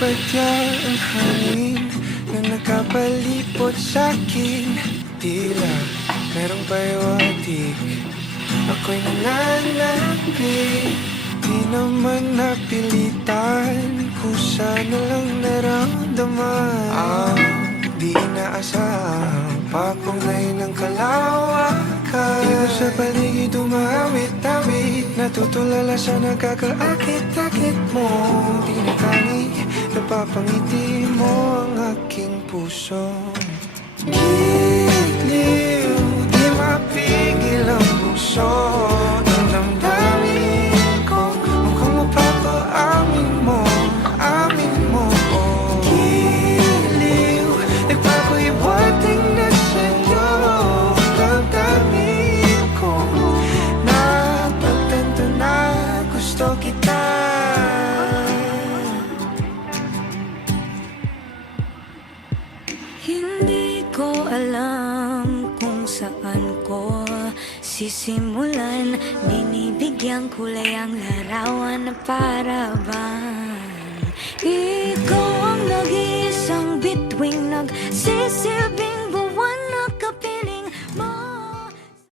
badya ang hangin na nakapalipot sa'kin. Tila merong pahiwatig, ako'y nananapig. Di naman napilitan, kusa na lang naramdaman. Di inaasahan, papunay ng kalawakan. Di mo sa paligid umawit-awit, natutulala sa nakakaakit-akit mo. Di na tangi, napapangiti mo ang aking puso. Giliw, di mapigil ang puso. Ang damdamin ko, mukhang mapapaamin mo, amin mo. Giliw, nagpapahiwating na sa'yo. Ang damdamin ko, napagtanto na gusto kita. Hindi ko alam kung saan ko sisimulan. Binibigyang kulay ang larawan na para bang